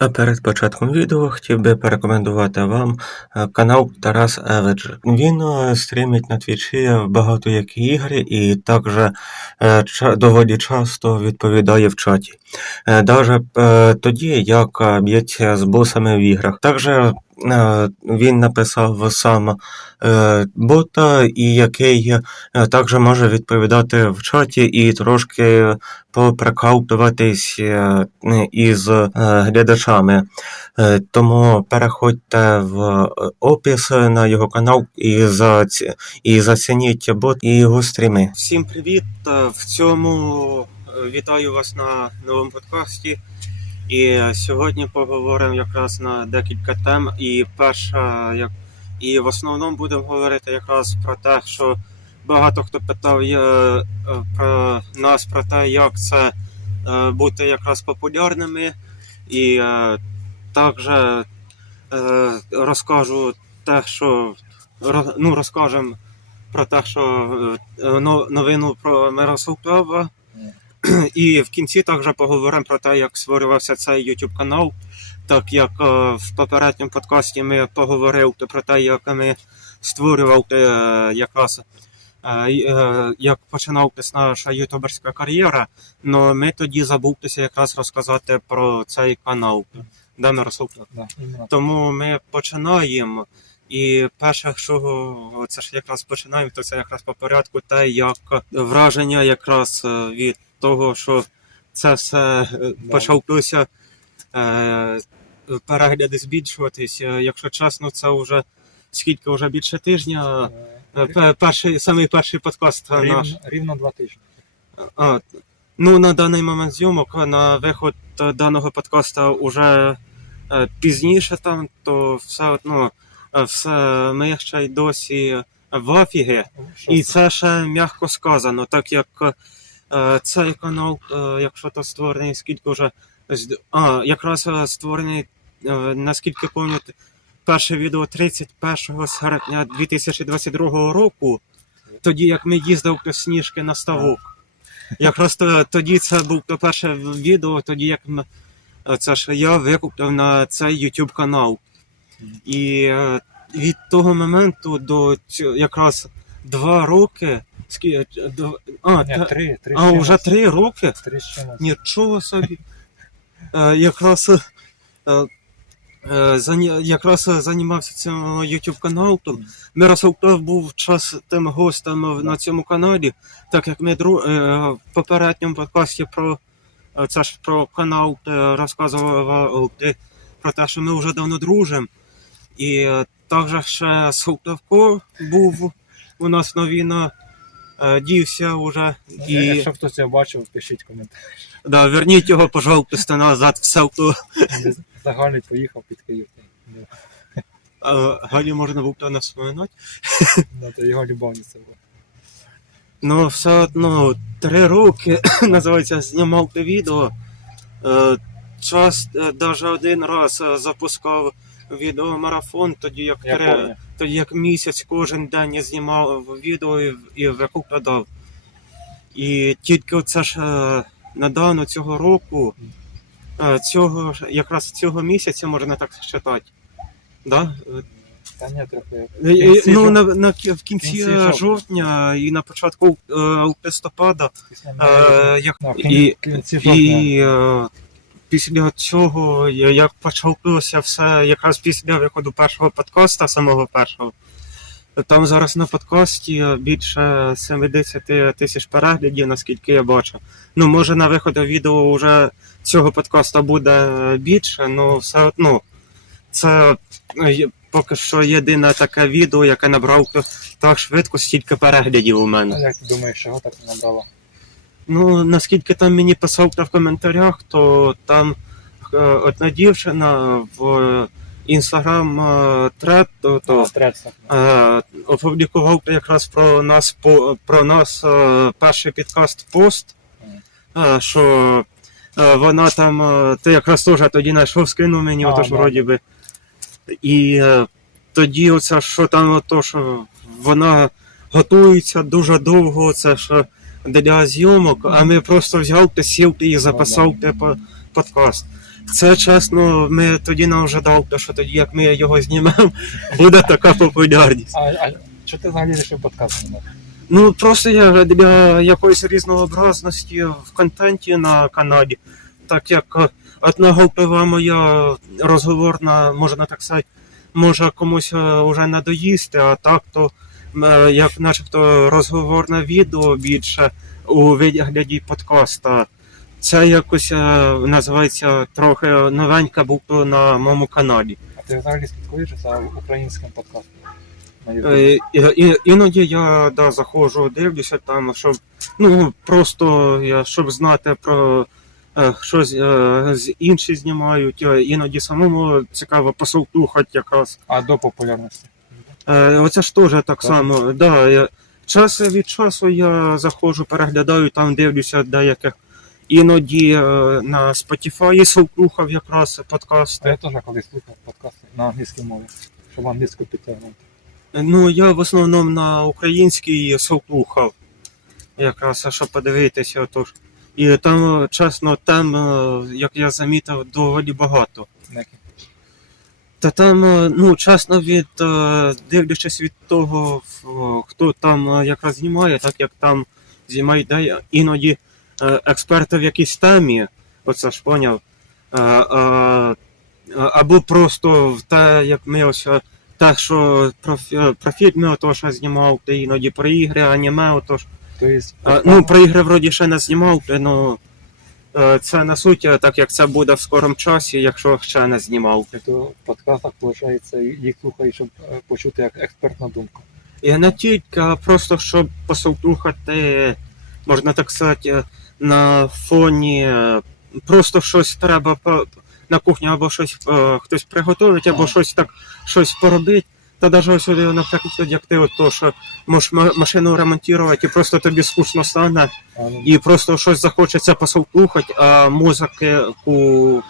А перед початком відео хотів би порекомендувати вам е, канал Тарас Еведж. Він е, стрімить на твічі багато які ігри і також е, доволі часто відповідає в чаті. Даже тоді, як б'ється з босами в іграх. Також він написав сам е, бота, і який е, також може відповідати в чаті і трошки поприкалтуватись е, із е, глядачами. Е, Тому переходьте в е, опис на його канал і, заці... і зацініть бот і його стріми. Всім привіт! Е, В цьому е, вітаю вас на новому подкасті. І сьогодні поговоримо якраз на декілька тем. І перша, як і в основному будемо говорити якраз про те, що багато хто питав е, про нас про те, як це е, бути якраз популярними. І е, також розкажу те, що ну, розкажемо про те, що новину про Мирослава. І в кінці також поговоримо про те, як створювався цей YouTube канал. Так як е, в попередньому подкасті ми поговорили про те, як ми створювали е, якраз е, як починалася наша ютуберська кар'єра, але ми тоді забулися якраз розказати про цей канал. Да, Мирослав? Да. Тому ми починаємо. І перше, що це ж якраз починаємо, то це якраз по порядку те, як враження якраз від того, що це все е, Да. почалося е, перегляди збільшуватись. Е, Якщо чесно, це вже скільки вже більше тижня. Е, Е, Перший, самий перший подкаст е, наш. Рівно, два тижні. А, ну, на даний момент зйомок, на виход даного подкаста уже е, пізніше там, то все одно, все, ми ще й досі в афігі. Що І це? ще м'яко сказано, так як цей канал, е, якщо то створений, скільки вже. А, якраз е, створений, е, наскільки пам'ятаю, перше відео 31 серпня 2022 року, тоді як ми їздили до сніжки на ставок. Якраз то- тоді це був то перше відео, тоді як е, це ж я викупив на цей YouTube канал. І е, від того моменту до якраз два роки. Скі- е, А, Ні, та- три, три а вже три роки? Три. Нічого собі. Е, якраз, е, е, зані- якраз займався цим YouTube каналом. Мирослав Птов був частим гостем на цьому каналі, так як ми дру... е, в попередньому подкасті про е, це ж про канал е, розказував е, про те, що ми вже давно дружимо. І е, також ще Салтовко був у нас новина. е, Дівся вже. І... Якщо хтось його бачив, пишіть коментар. Да, верніть його, пожалуйста, назад в селку. Загальний поїхав під Київ. А, Галі можна було б не вспоминати. Ну, то його любовниця була. Ну, все одно, три роки, називається, знімав те відео. Е, Час навіть один раз е, запускав відеомарафон, тоді як, Я три, тоді як місяць кожен день я знімав відео і, і викладав. І тільки це ж е, недавно цього року, е, цього, ж- якраз цього місяця можна так вважати. Да? Та ні, трохи. Е, е, кінці Ну, жов- на, на, кі- в кінці кінці жовтня. жовтня і на початку е, листопада, після е, як, Ну, в і, кінці жовтня. і е, після цього, як почалося все, якраз після виходу першого подкаста, самого першого, там зараз на подкасті більше 70 тисяч переглядів, наскільки я бачу. Ну, може, на виходу відео вже цього подкаста буде більше, але все одно це е, поки що єдине таке відео, яке набрав так швидко стільки переглядів у А мене. як ти думаєш, чого так набрало? Ну, наскільки там мені писав в коментарях, то там е, одна дівчина в інстаграм е, тред, то, е, опублікував якраз про нас по про нас е, перший підкаст пост, е, що е, вона там, ти якраз теж тоді знайшов, скинув мені, А, отож да. вроді би. І е, тоді оце, що там, то, що вона готується дуже довго, це що для зйомок, а ми просто взяв та сів і записав Ну, по- подкаст. Це чесно, ми тоді не ожидав, то що тоді, як ми його знімемо, буде така популярність. А, а що ти взагалі вирішив подкаст знімати? Ну просто я для якоїсь різнообразності в контенті на каналі, так як е, одна групова моя розговорна, можна так сказати, може комусь вже надоїсти, а так то е, як начебто розговорне відео більше у вигляді подкаста. Це якось е, називається трохи новенька буква на моєму каналі. А ти взагалі слідкуєш за українським подкастом? Е, і- і- Іноді я да, заходжу, дивлюся там, щоб ну просто я щоб знати про е, щось е, з інші знімають. е, Іноді самому цікаво послухати якраз. А до популярності? Е, Оце ж теж так Так. само. Да, я, час від часу я заходжу, переглядаю, там дивлюся деяких. Іноді е, на Spotify слухав якраз А подкасти. я теж колись слухав подкасти на англійській мові, щоб англійську підтягнути. Ну, я в основному на українській слухав. Якраз щоб подивитися. Отож. І там, е, чесно, там, е, як я замітив, доволі багато. Некі. Та там, е, ну, чесно, від е, дивлячись від того, хто там е, якраз знімає, так як там знімають де іноді е, експерти в якійсь темі, оце ж поняв. Е, е, або просто в те, як ми ось е, те, що про, про фільми ото що знімав, де іноді про ігри, аніме, ото ж. Тобто, А, ну, про ігри вроді ще не знімав, ну е, це на суті, так як це буде в скорому часі, якщо ще не знімав. Тобто в подкастах, виходить, їх слухають, щоб е, почути як експертну думку. І не тільки, а просто щоб послухати, можна так сказати, на фоні, е, просто щось треба на кухні або щось е, хтось приготовить, або щось так щось поробити. Та навіть ось, е, наприклад, як ти, от то, що можеш машину ремонтувати, і просто тобі скучно стане, ну, і просто щось захочеться послухати, а музики ку-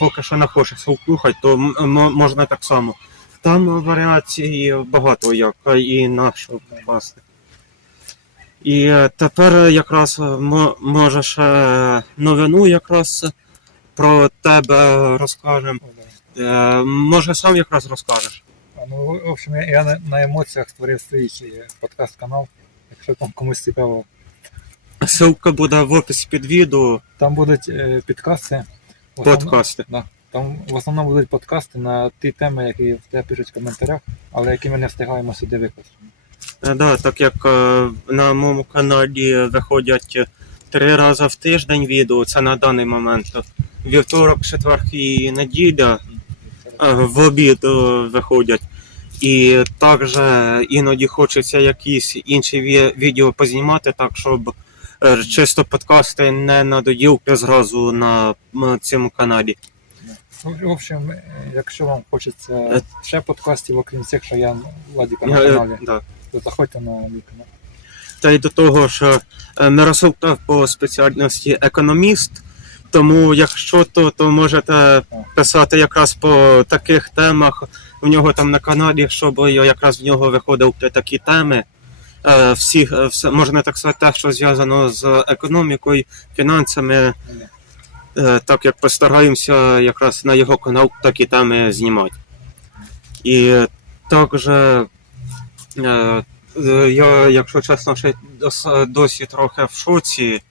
поки що не хоче слухати, то можна так само. Там варіацій багато як і на що попасти. І е, тепер якраз е, мо- новину якраз про тебе розкажемо. Е, Може сам якраз розкажеш. Ну, в общем, я- я на, на емоціях створив свій подкаст-канал. Якщо там комусь цікаво, Ссылка буде в описі під відео, там будуть е, підкасти. В подкасти. Там в основному будуть подкасти на ті теми, які в тебе пишуть в коментарях, але які ми не встигаємо сюди викласти. Е, Да, так як е, на моєму каналі виходять три рази в тиждень відео, це на даний момент. Вівторок, четвер і неділя е, в обід е, виходять. І також іноді хочеться якісь інші ві- відео познімати, так щоб е, чисто подкасти не надоїлки зразу на цьому каналі. В в общем, е, якщо вам хочеться Е. ще подкастів, окрім цих, що я Владіка на каналі, да. то заходьте на мій канал. Та й до того, що Мирослав по спеціальності економіст. Тому, якщо то, то можете писати якраз по таких темах. У нього там на каналі, щоб якраз в нього виходив такі теми. Е, Всі, е, можна так сказати, те, що зв'язано з економікою, фінансами, е, так як постараємося якраз на його канал такі теми знімати. І також я, якщо чесно, ще досі трохи в шоці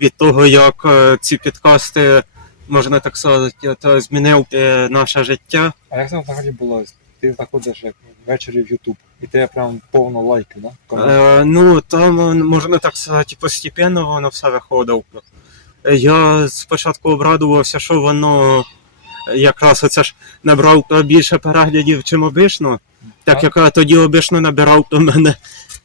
від того, як ці підкасти, можна так сказати, змінив наше життя. А як це взагалі було? Ти заходиш як ввечері в YouTube, і тебе прям повно лайки, да? Е, ну, там, е, можна так сказати, постепенно воно все виходило. Е, Я спочатку обрадувався, що воно якраз оце ж набрав більше переглядів, чим обично. Так Так. як я тоді обично набирав то в мене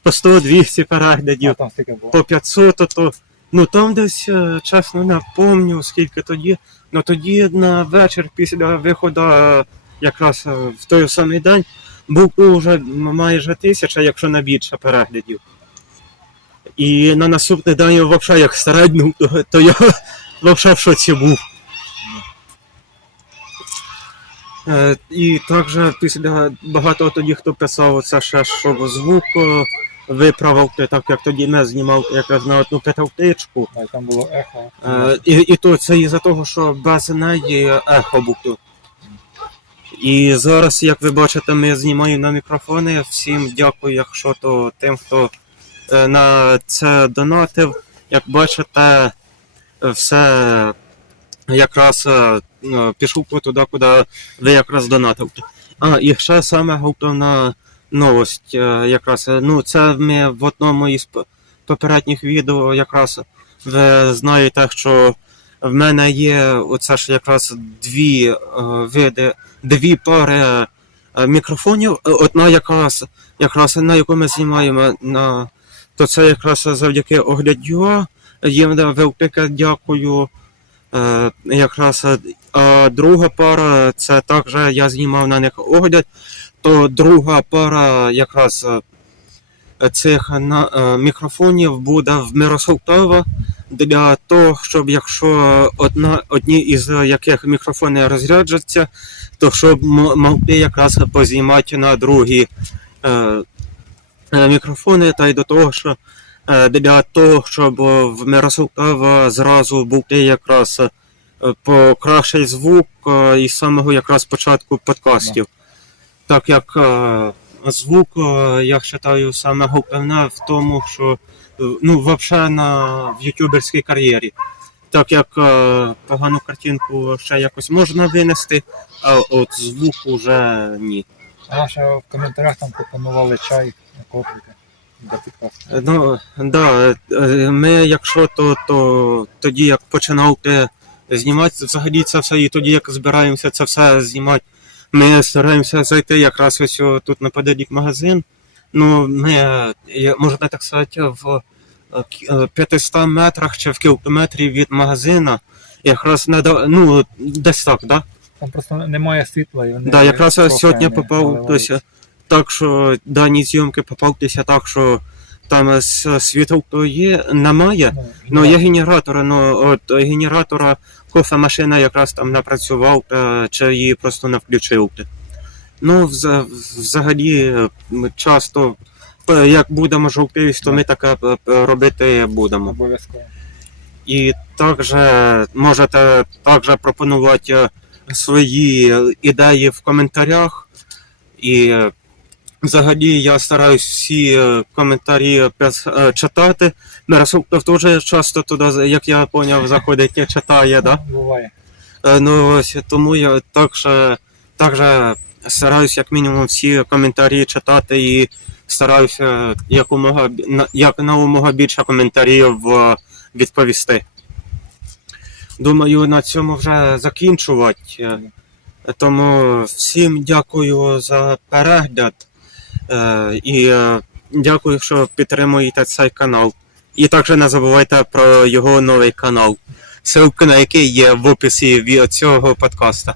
по 100-200 А переглядів. там стільки було. по 500, то, то ну там десь, е, чесно, не пам'ятаю, скільки тоді. Ну тоді на вечір після виходу, е, якраз е, в той самий день, був вже майже тисяча, якщо не більше переглядів. І на наступний день я взагалі як середню, то, то я взагалі в шоці був. Е, І також після багато тоді, хто писав це ще, щоб звук е, виправив, так як тоді ми знімав якраз на одну п'ятавтичку. Там було ехо. І, і то це із-за того, що без неї ехо було. І зараз, як ви бачите, ми знімаємо на мікрофони. Всім дякую, якщо то тим, хто е, на це донатив. Як бачите, все якраз е, ну, пішов туди, куди ви якраз донатив. А, і ще саме головна новость. е, Якраз, ну, це ми в одному із попередніх відео якраз ви знаєте, що в мене є оце ж якраз дві е, види, дві пари е, мікрофонів. Е, Одна якраз, якраз на яку ми знімаємо на то це якраз завдяки оглядю. Їм велике дякую. Якраз а друга пара, це також я знімав на них огляд. То друга пара якраз цих мікрофонів буде в Миросолтова для того, щоб якщо одна, одні із яких мікрофони розряджаться, то щоб могли якраз познімати на другі е, е, мікрофони, та й до того, що е, для того, щоб в Миросолтова зразу був якраз е, покращий звук із самого якраз початку подкастів. Так як звук, я вважаю, саме головне в тому, що ну, взагалі на в ютуберській кар'єрі. Так як е, погану картинку ще якось можна винести, а от звук уже ні. А ще в коментарях там пропонували чай, кофіки для. Е, Ну, да, е, ми, якщо то, то тоді як починав знімати, взагалі це все, і тоді як збираємося це все знімати, ми стараємося зайти якраз ось тут неподалік магазин. Ну, ми, е, можна так сказати, в е, е, 500 метрах чи в кілометрі від магазина, якраз надо, ну, десь так, да? Там просто немає світла і вони. Да, якраз я сьогодні попав наливають. так, що дані зйомки попавтеся так, що там світла то є, немає. Ну, Ну є генератори, ну от генератора кофемашина якраз там напрацював, та, чи її просто не включив. Ну, взагалі, е, часто, е, як буде можливість, то ми таке е, робити будемо. Обов'язково. І також можете також пропонувати свої ідеї в коментарях. І взагалі я стараюсь всі коментарі читати. Мирослав теж часто туди, як я поняв, заходить і читає, да? Буває. Ну ось тому я також, також стараюсь як мінімум всі коментарі читати і стараюся якомога бі- на- як намога більше коментарів е, відповісти. Думаю, на цьому вже закінчувати. Е, Тому всім дякую за перегляд е, і дякую, що підтримуєте цей канал. І також не забувайте про його новий канал ссылка на який є в описі від цього подкаста.